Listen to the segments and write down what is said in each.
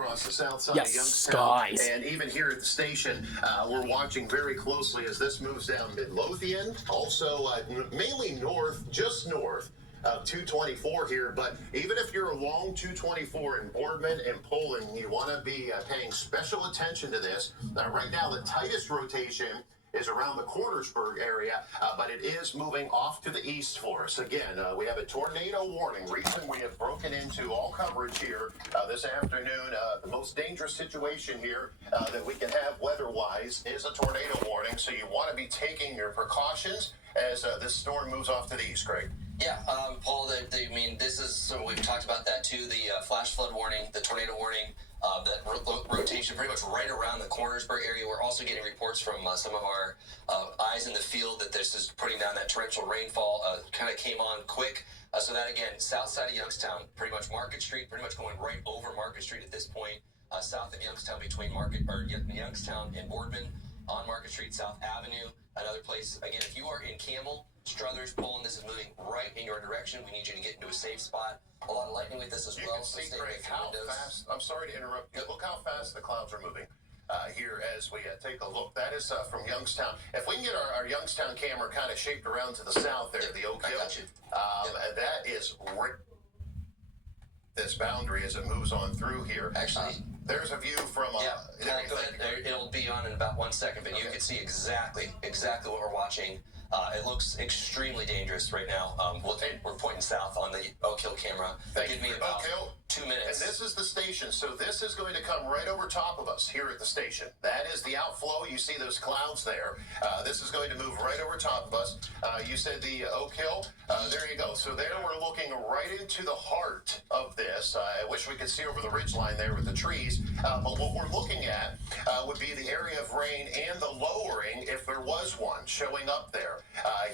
across the south side Yes, of Youngstown. guys. And even here at the station, we're watching very closely as this moves down Midlothian, also mainly north, just north of 224 here. But even if you're along 224 in Boardman and Poland, you want to be paying special attention to this. Right now, the tightest rotation is around the Cornersburg area, but it is moving off to the east for us. Again, we have a tornado warning. Reason we have broken into all coverage here this afternoon. The most dangerous situation here that we can have weather-wise is a tornado warning, so you want to be taking your precautions as this storm moves off to the east, Craig. Yeah, Paul, I mean, this is, so we've talked about that too, the flash flood warning, the tornado warning, that rotation pretty much right around the Cornersburg area. We're also getting reports from some of our eyes in the field that this is putting down that torrential rainfall, kind of came on quick. So that, again, south side of Youngstown, pretty much Market Street, pretty much going right over Market Street at this point, south of Youngstown between Youngstown and Boardman, on Market Street, South Avenue, another place. Again, if you are in Campbell, Struthers, Poland, this is moving right in your direction. We need you to get into a safe spot. A lot of lightning with this as well. You can see, Craig, how fast, I'm sorry to interrupt you, look how fast the clouds are moving here as we take a look. That is from Youngstown. If we can get our Youngstown camera kind of shaped around to the south there, the Oak Hill, that is this boundary as it moves on through here. Actually, there's a view from... Paul, go ahead. It'll be on in about 1 second, but you can see exactly what we're watching. It looks extremely dangerous right now. We're pointing south on the Oak Hill camera. Give me about 2 minutes. And this is the station, so this is going to come right over top of us here at the station. That is the outflow. You see those clouds there. This is going to move right over top of us. You said the Oak Hill. There you go. So there we're looking right into the heart of this. I wish we could see over the ridge line there with the trees. But what we're looking at would be the area of rain and the lowering, if there was one, showing up there.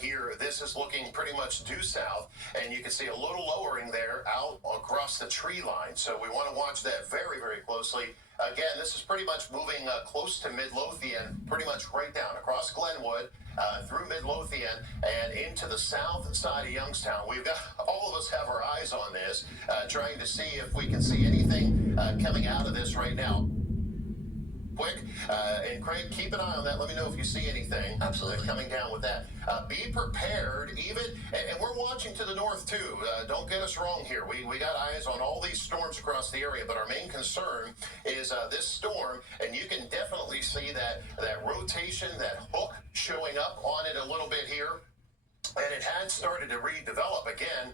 Here, this is looking pretty much due south, and you can see a little lowering there out across the tree line. So we want to watch that very, very closely. Again, this is pretty much moving close to Midlothian, pretty much right down across Glenwood, through Midlothian, and into the south side of Youngstown. We've got, all of us have our eyes on this, trying to see if we can see anything coming out of this right now. Quick, and Craig, keep an eye on that. Let me know if you see anything coming down with that. Be prepared, even, and we're watching to the north too. Don't get us wrong here. We got eyes on all these storms across the area, but our main concern is this storm, and you can definitely see that rotation, that hook showing up on it a little bit here, and it had started to redevelop again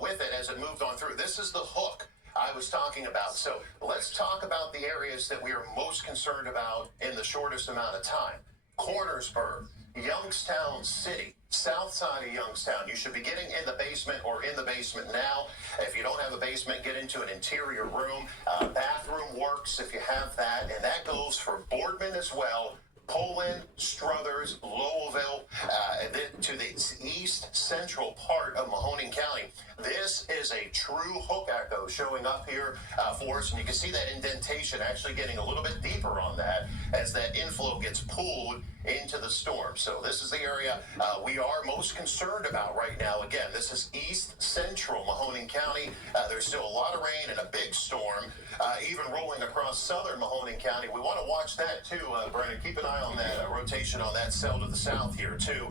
with it as it moved on through. This is the hook I was talking about. So let's talk about the areas that we are most concerned about in the shortest amount of time. Cornersburg, Youngstown City, south side of Youngstown. You should be getting in the basement or in the basement now. If you don't have a basement, get into an interior room. Bathroom works if you have that, and that goes for Boardman as well. Poland, Struthers, Lowellville, to the east central part of Mahoning County. This is a true hook echo showing up here for us, and you can see that indentation actually getting a little bit deeper on that as that inflow gets pulled into the storm. So this is the area we are most concerned about right now. Again, this is east central Mahoning County. There's still a lot of rain and a big storm even rolling across southern Mahoning County. We want to watch that too, Brennan. Keep an eye on that rotation on that cell to the south here too,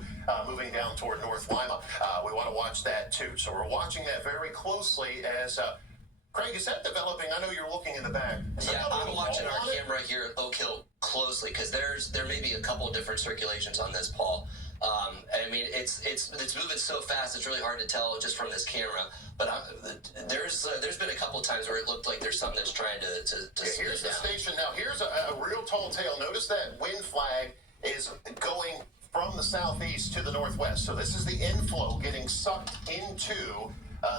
moving down toward North Lima. We want to watch that too. So we're watching that very closely as... Craig, is that developing? I know you're looking in the back. Yeah, I'm watching our camera here at Oak Hill closely because there may be a couple of different circulations on this, Paul. I mean, it's moving so fast, it's really hard to tell just from this camera. But there's been a couple of times where it looked like there's something that's trying to here's the station. Now, here's a real tall tale. Notice that wind flag is going from the southeast to the northwest. So this is the inflow getting sucked into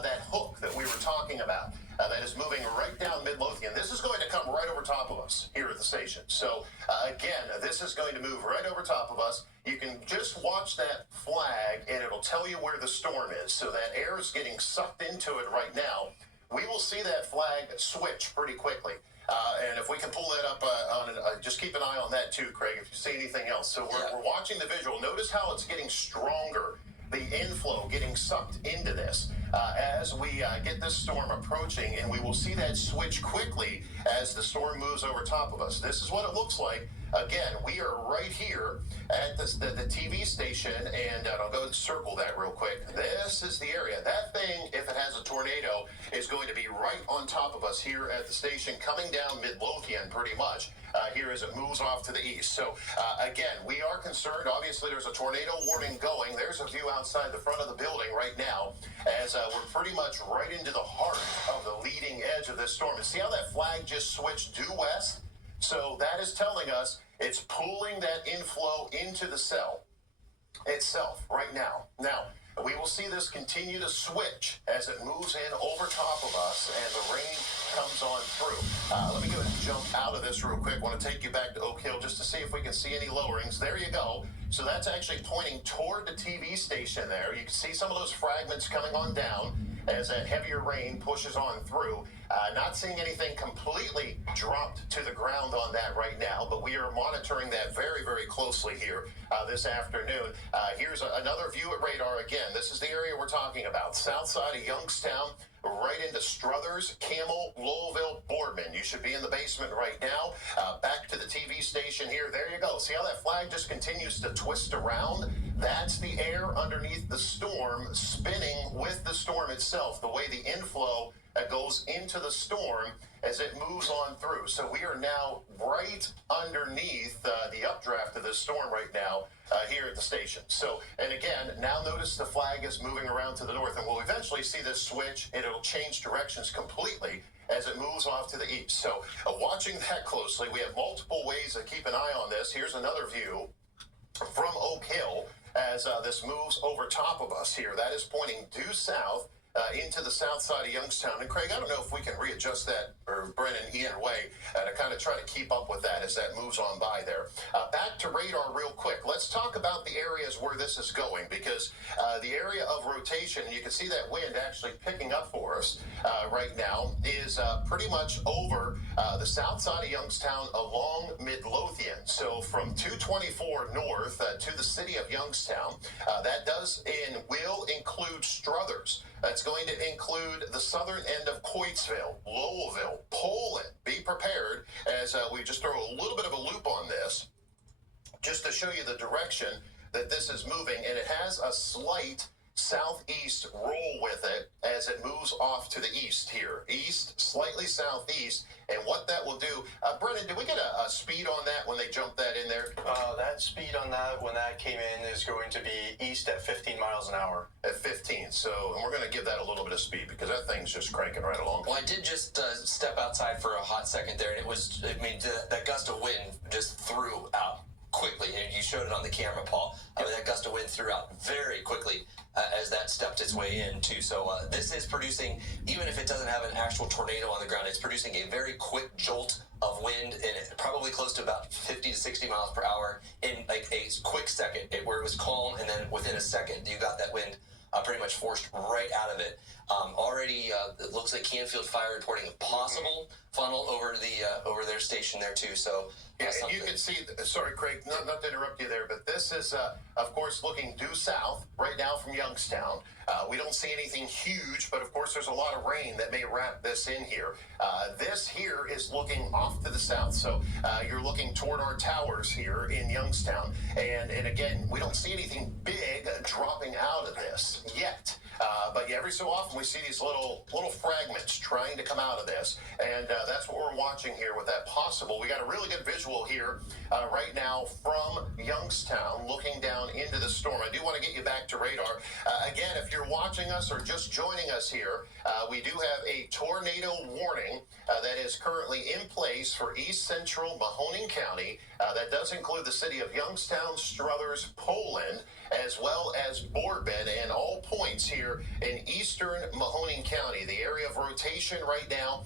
that hook that we were talking about. That is moving right down Midlothian. This is going to come right over top of us here at the station. So, again, this is going to move right over top of us. You can just watch that flag, and it'll tell you where the storm is. So that air is getting sucked into it right now. We will see that flag switch pretty quickly. And if we can pull that up just keep an eye on that too, Craig, if you see anything else. So we're watching the visual. Notice how it's getting stronger the inflow getting sucked into this as we get this storm approaching, and we will see that switch quickly as the storm moves over top of us. This is what it looks like. Again, we are right here at the TV station, and I'll go and circle that real quick. This is the area. That thing, if it has a tornado, is going to be right on top of us here at the station, coming down Midlothian pretty much. Here as it moves off to the east. So again, we are concerned. Obviously, there's a tornado warning going. There's a view outside the front of the building right now as we're pretty much right into the heart of the leading edge of this storm. And see how that flag just switched due west? So that is telling us it's pulling that inflow into the cell itself right now. Now, we will see this continue to switch as it moves in over top of us and the rain comes on through. Let me go ahead and jump out of this real quick. I want to take you back to Oak Hill just to see if we can see any lowerings. There you go. So that's actually pointing toward the TV station there. You can see some of those fragments coming on down as that heavier rain pushes on through. Not seeing anything completely dropped to the ground on that right now, but we are monitoring that very, very closely here this afternoon. Here's another view at radar again. This is the area we're talking about. South side of Youngstown, right into Struthers, Camel, Lowellville, Boardman. You should be in the basement right now. Back to the TV station here. There you go. See how that flag just continues to twist around? That's the air underneath the storm spinning with the storm itself, the way the inflow goes into the storm as it moves on through. So we are now right underneath the updraft of this storm right now here at the station. So, and again, now notice the flag is moving around to the north, and we'll eventually see this switch, and it'll change directions completely as it moves off to the east. So watching that closely, we have multiple ways to keep an eye on this. Here's another view from Oak Hill as this moves over top of us here. That is pointing due south into the south side of Youngstown. And Craig, I don't know if we can readjust that, or Brennan, either way, to kind of try to keep up with that as that moves on by there. Back to radar real quick. Let's talk about the areas where this is going, because the area of rotation, you can see that wind actually picking up for us right now, is pretty much over the south side of Youngstown along Midlothian. So from 224 north to the city of Youngstown, that does and will include Struthers. That's going to include the southern end of Coatesville, Lowellville, Poland. Be prepared as we just throw a little bit of a loop on this just to show you the direction that this is moving. And it has a slight southeast roll with it as it moves off to the east here. East, slightly southeast. And what that will do, Brennan, did we get a speed on that when they jumped that in there? That speed on that, when that came in, is going to be east at 15 miles an hour. At 15. So, and we're going to give that a little bit of speed because that thing's just cranking right along. Well, I did just step outside for a hot second there, and it was, I mean, that gust of wind just threw out quickly, and you showed it on the camera, Paul. That gust of wind threw out very quickly as that stepped its way in, too. So this is producing, even if it doesn't have an actual tornado on the ground, it's producing a very quick jolt of wind, and probably close to about 50 to 60 miles per hour in like a quick second, where it was calm, and then within a second, you got that wind pretty much forced right out of it. Already, it looks like Canfield Fire reporting a possible funnel over their station there too. So yeah, and you can see. Sorry, Craig, not to interrupt you there, but this is, of course, looking due south right now from Youngstown. We don't see anything huge, but of course, there's a lot of rain that may wrap this in here. This here is looking off to the south, so you're looking toward our towers here in Youngstown, and again, we don't see anything big dropping out of this yet. But every so often we see these little fragments trying to come out of this, and that's what we're watching here with that possible. We got a really good visual here right now from Youngstown looking down into the storm. I do want to get you back to radar. Again, if you're watching us or just joining us here, we do have a tornado warning that is currently in place for east central Mahoning County. That does include the city of Youngstown, Struthers, Poland, as well as Boardman, and all points here in eastern Mahoning County. The area of rotation right now,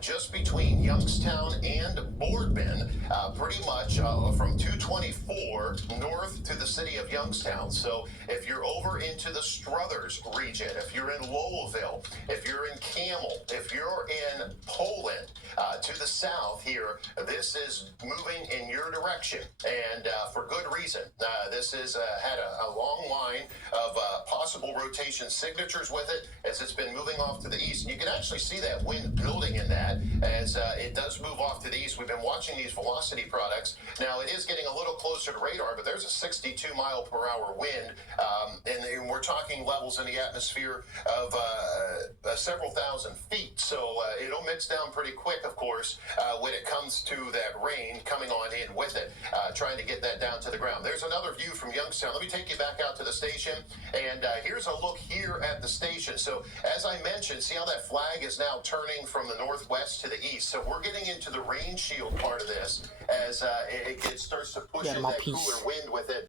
just between Youngstown and Boardman, pretty much from 224 north to the city of Youngstown. So if you're over into the Struthers region, if you're in Lowellville, if you're in Camel, if you're in Poland, to the south here, this is moving in your direction, and for good reason. This has had a long line of possible rotation signatures with it as it's been moving off to the east. And you can actually see that wind building in that as it does move off to the east. We've been watching these velocity products. Now, it is getting a little closer to radar, but there's a 62 mile per hour wind, and we're talking levels in the atmosphere of several thousand feet. So it'll mix down pretty quick, of course, when it comes to that rain coming on in with it, trying to get that down to the ground. There's another view from Youngstown. Let me take you back out to the station, and here's a look here at the station. So as I mentioned, see how that flag is now turning from the northwest to the east. So we're getting into the rain shield part of this as it starts to push in my that piece. cooler wind with it.